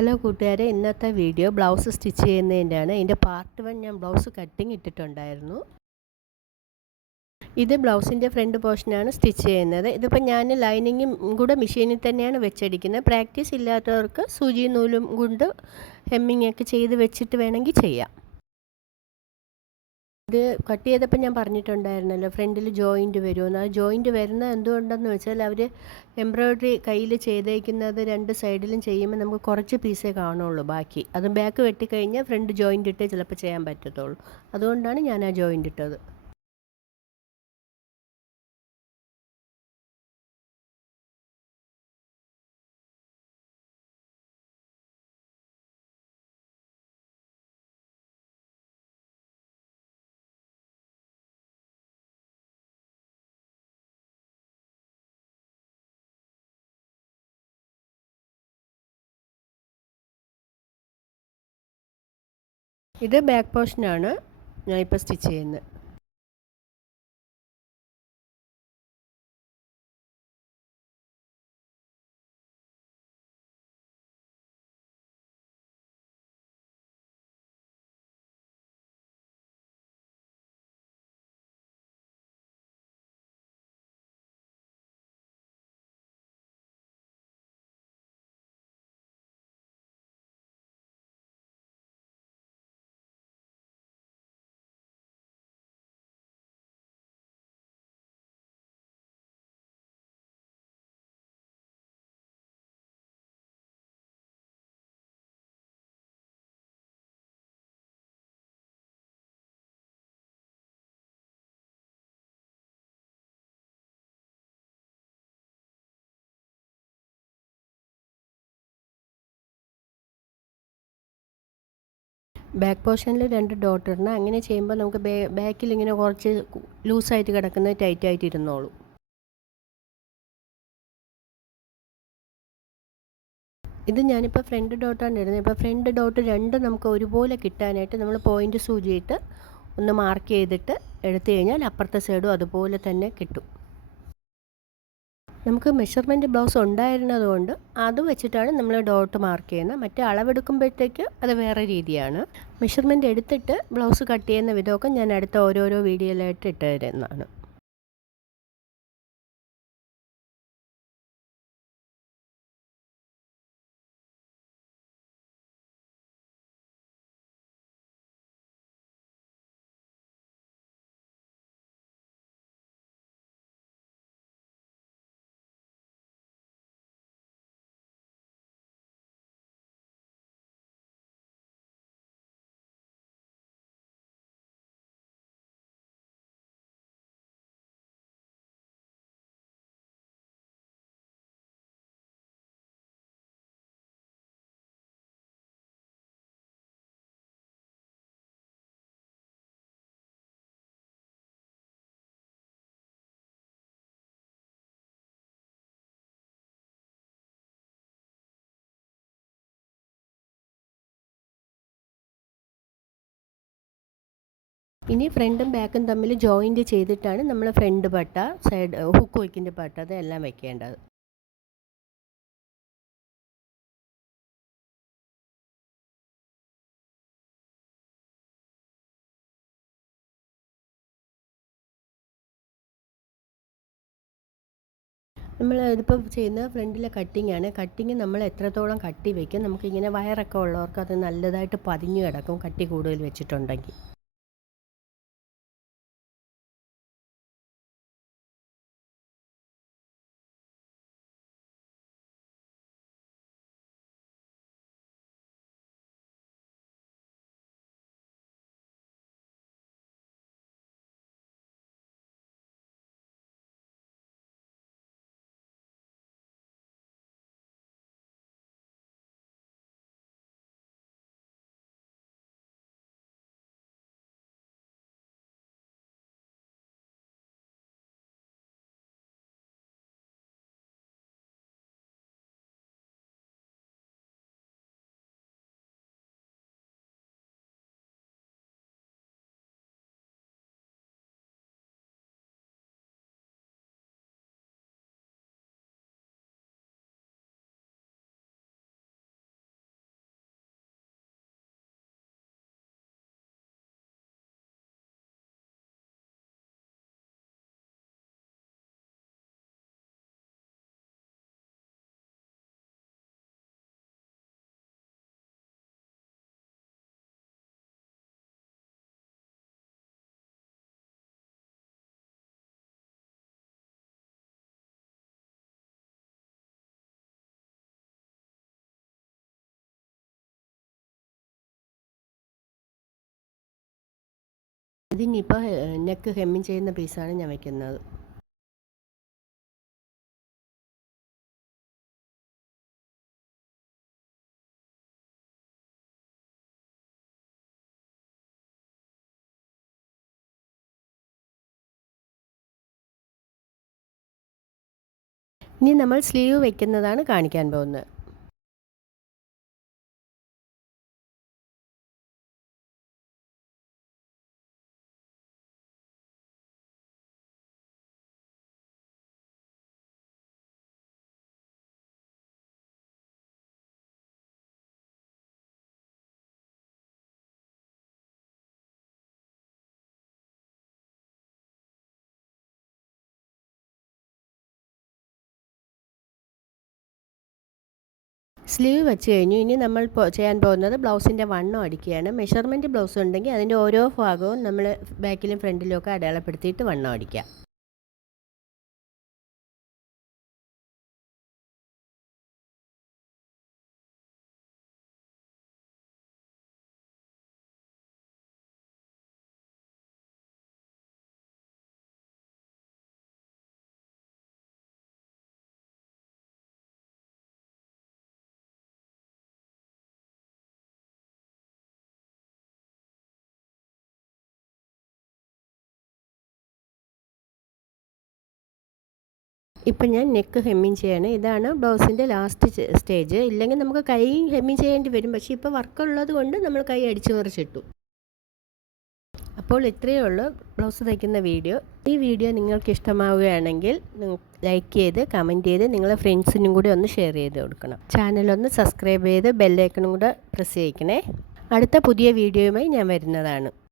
Hello കൂട്ടുകാരെ, ഇന്നത്തെ video blouse stitch ചെയ്യുന്നതിൻ്റെയാണ്. ഇതിൻ്റെ പാർട്ട് 1 ഞാൻ ബ്ലൗസ് കട്ടിങ് ഇട്ടിട്ടുണ്ടായിരുന്നു. ഇത് ബ്ലൗസിൻ്റെ ഫ്രണ്ട് പോർഷനാണ് സ്റ്റിച്ച് ചെയ്യുന്നത്. ഇതിപ്പോൾ ഞാൻ ലൈനിങ്ങും കൂടെ മെഷീനിൽ തന്നെയാണ് വെച്ചടിക്കുന്നത്. പ്രാക്ടീസ് ഇല്ലാത്തവർക്ക് സൂചിയും നൂലും കൊണ്ട് ഹെമ്മിങ് ഒക്കെ ചെയ്ത് വെച്ചിട്ട് വേണമെങ്കിൽ ചെയ്യാം. ഇത് കട്ട് ചെയ്തപ്പോൾ ഞാൻ പറഞ്ഞിട്ടുണ്ടായിരുന്നല്ലോ ഫ്രണ്ടിൽ ജോയിൻറ്റ് വരുമെന്ന്. ആ ജോയിൻറ്റ് വരുന്നത് എന്തുകൊണ്ടെന്ന് വെച്ചാൽ അവർ എംബ്രോയ്ഡറി കയ്യിൽ ചെയ്തേക്കുന്നത് രണ്ട് സൈഡിലും ചെയ്യുമ്പോൾ നമുക്ക് കുറച്ച് പീസേ കാണുള്ളൂ. ബാക്കി അത് ബാക്ക് വെട്ടിക്കഴിഞ്ഞാൽ ഫ്രണ്ട് ജോയിൻറ്റ് ഇട്ടേ ചിലപ്പോൾ ചെയ്യാൻ പറ്റത്തുള്ളൂ. അതുകൊണ്ടാണ് ഞാൻ ആ ജോയിൻറ്റ് ഇട്ടത്. ഇത് ബാക്ക് പോർഷനാണ് ഞാൻ ഇപ്പോൾ സ്റ്റിച്ച് ചെയ്യുന്നത്. ബാക്ക് പോർഷനിൽ രണ്ട് ഡോട്ട് ഇടണം. അങ്ങനെ ചെയ്യുമ്പോൾ നമുക്ക് ബാക്കിൽ ഇങ്ങനെ കുറച്ച് ലൂസായിട്ട് കിടക്കുന്നത് ടൈറ്റായിട്ട് ഇരുന്നോളൂ. ഇത് ഞാനിപ്പോൾ ഫ്രണ്ട് ഡോട്ടാണ് ഇടുന്നത്. ഇപ്പോൾ ഫ്രണ്ട് ഡോട്ട് രണ്ടും നമുക്ക് ഒരുപോലെ കിട്ടാനായിട്ട് നമ്മൾ പോയിൻ്റ് സൂചിയിട്ട് ഒന്ന് മാർക്ക് ചെയ്തിട്ട് എടുത്തു കഴിഞ്ഞാൽ അപ്പുറത്തെ സൈഡും അതുപോലെ തന്നെ കിട്ടും. നമുക്ക് മെഷർമെൻറ്റ് ബ്ലൗസ് ഉണ്ടായിരുന്നതുകൊണ്ട് അത് വെച്ചിട്ടാണ് നമ്മൾ ഡോട്ട് മാർക്ക് ചെയ്യുന്നത്. മറ്റേ അളവെടുക്കുമ്പോഴത്തേക്ക് അത് വേറെ രീതിയാണ്. മെഷർമെൻറ്റ് എടുത്തിട്ട് ബ്ലൗസ് കട്ട് ചെയ്യുന്ന വിധമൊക്കെ ഞാൻ അടുത്ത ഓരോരോ വീഡിയോയിലായിട്ട് ഇട്ട് തരുന്നതാണ്. ഇനി ഫ്രണ്ടും ബാക്കും തമ്മിൽ ജോയിൻറ്റ് ചെയ്തിട്ടാണ് നമ്മൾ ഫ്രണ്ട് പട്ട, സൈഡ് ഹുക്ക് വയ്ക്കിൻ്റെ പട്ട അതെല്ലാം വെക്കേണ്ടത്. നമ്മൾ ഇതിപ്പോൾ ചെയ്യുന്നത് ഫ്രണ്ടിലെ കട്ടിംഗ് ആണ്. കട്ടിങ് നമ്മൾ എത്രത്തോളം കട്ടി വയ്ക്കും, നമുക്കിങ്ങനെ വയറൊക്കെ ഉള്ളവർക്ക് അത് നല്ലതായിട്ട് പതിഞ്ഞ് കിടക്കും കട്ടി കൂടുതൽ വെച്ചിട്ടുണ്ടെങ്കിൽ. അതിനിപ്പോൾ നെക്ക് ഹെമ്മിങ് ചെയ്യുന്ന പീസാണ് ഞാൻ വയ്ക്കുന്നത്. ഇനി നമ്മൾ സ്ലീവ് വയ്ക്കുന്നതാണ് കാണിക്കാൻ പോകുന്നത്. സ്ലീവ് വെച്ച് കഴിഞ്ഞു. ഇനി നമ്മൾ ചെയ്യാൻ പോകുന്നത് ബ്ലൗസിൻ്റെ വണ്ണം അടിക്കുകയാണ്. മെഷർമെൻറ്റ് ബ്ലൗസ് ഉണ്ടെങ്കിൽ അതിൻ്റെ ഓരോ ഭാഗവും നമ്മൾ ബാക്കിലും ഫ്രണ്ടിലും ഒക്കെ അടയാളപ്പെടുത്തിയിട്ട് വണ്ണം അടിക്കുക. ഇപ്പം ഞാൻ നെക്ക് ഹെമ്മിങ് ചെയ്യാണ്. ഇതാണ് ബ്ലൗസിൻ്റെ ലാസ്റ്റ് സ്റ്റേജ്. ഇല്ലെങ്കിൽ നമുക്ക് കൈ ഹെമ്മിങ് ചെയ്യേണ്ടി വരും. പക്ഷേ ഇപ്പോൾ വർക്കുള്ളത് കൊണ്ട് നമ്മൾ കൈ അടിച്ചു മറിച്ചിട്ടു. അപ്പോൾ ഇത്രയേ ഉള്ളൂ ബ്ലൗസ് തയ്ക്കുന്ന വീഡിയോ. ഈ വീഡിയോ നിങ്ങൾക്ക് ഇഷ്ടമാവുകയാണെങ്കിൽ ലൈക്ക് ചെയ്ത് കമൻറ്റ് ചെയ്ത് നിങ്ങളെ ഫ്രണ്ട്സിനും കൂടി ഒന്ന് ഷെയർ ചെയ്ത് കൊടുക്കണം. ചാനലൊന്ന് സബ്സ്ക്രൈബ് ചെയ്ത് ബെല്ലൈക്കണും കൂടെ പ്രസ് ചെയ്യിക്കണേ. അടുത്ത പുതിയ വീഡിയോയുമായി ഞാൻ വരുന്നതാണ്.